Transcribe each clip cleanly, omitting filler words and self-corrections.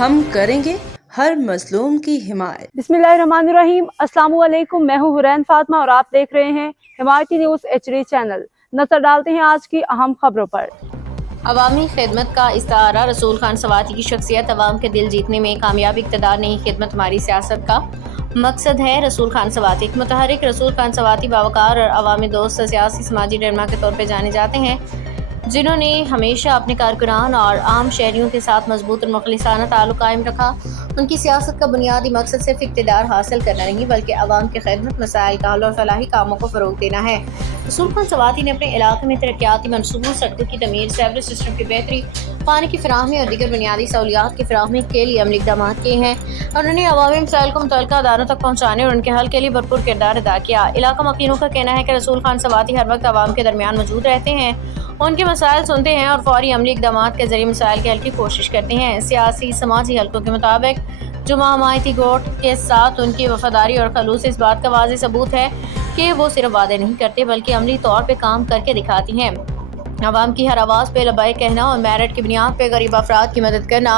ہم کریں گے ہر مظلوم کی حمایت۔ बिस्मिल्लाहिर्रहमानिर्रहीम। अस्सलाम वालेकुम। मैं हूँ हुरैन फातिमा और आप देख रहे हैं हिमायती न्यूज़ HD चैनल। नजर डालते हैं आज की अहम खबरों पर। अवामी खिदमत का इस्तारा। रसूल खान सवाती की शख्सियत अवाम के दिल जीतने में कामयाब, इक़्तिदार नहीं खिदमत हमारी सियासत का मकसद है। रसूल खान सवाती एक मुतहरिक। रसूल खान सवाती बावकार और अवामी दोस्त, सियासी समाजी रहनुमा के तौर पर जाने जाते हैं, जिन्होंने हमेशा अपने कारकुनान और आम शहरियों के साथ मजबूत और मुखलिसाना ताल्लुक कायम रखा। उनकी सियासत का बुनियादी मकसद सिर्फ इक़्तिदार हासिल करना नहीं, बल्कि अवाम की खिदमत, मसाइल का हल और फलाही कामों को फ़रोग़ देना है। रसूल खान सवाती ने अपने इलाके में तरक्याती मनसूबों, सड़कों की तमीर, सेवरेज सिस्टम की बेहतरी, पानी की फराहमी और दीगर बुनियादी सहूलियात की फराहमी के लिए अमली इक़दाम किए हैं और उन्होंने अवामी मसाइल को मुतल्लिक़ा अदारों तक पहुँचाने और उनके हल के लिए भरपूर किरदार अदा किया। इलाका मकीनों का कहना है कि रसूल खान सवाती हर वक्त अवाम के दरमियान मौजूद रहते हैं, उनके मसाइल सुनते हैं और फौरी अमली इक़दामात के ज़रिए मसाइल के हल की कोशिश करते हैं। सियासी समाजी हलकों के मुताबिक जुमा हमायती गोट के साथ उनकी वफादारी और खलूस इस बात का वाज़ेह सबूत है कि वो सिर्फ वादे नहीं करते बल्कि अमली तौर पे काम करके दिखाती हैं। अवाम की हर आवाज़ पे लब्बाइक कहना और मेरिट की बुनियाद पे गरीब अफराद की मदद करना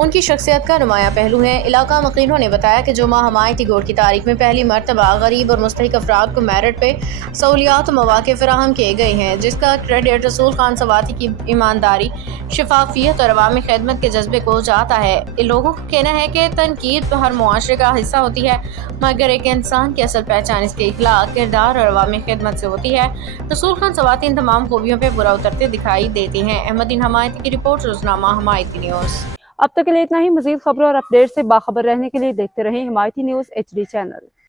उनकी शख्सियत का नुमायाँ पहलू है। इलाका मकीनों ने बताया कि जुमा हमायती गोट की तारीख में पहली मरतबा गरीब और मुस्तहिक अफराद को मेरिट पे सहूलियात और मौक़े फराहम किए गए हैं, जिसका क्रेडिट रसूल खान सवाती की ईमानदारी, शफाफियत और अवामी खिदमत के जज्बे को जाता है। इन लोगों का कहना है कि तनकीद हर मुआशरे का हिस्सा होती है, मगर एक इंसान की असल पहचान इसके इखलाक, किरदार और अवामी खिदमत से होती है। रसूल खान सवाती इन तमाम खूबियों पर बुरा उतरते दिखाई देते हैं। अहमदीन हमायती की रिपोर्ट, रोजनामा हमायती न्यूज़। अब तक के लिए इतना ही। मज़ीद खबरों और अपडेट से बाखबर रहने के लिए देखते रहें हिमायती न्यूज़ HD चैनल।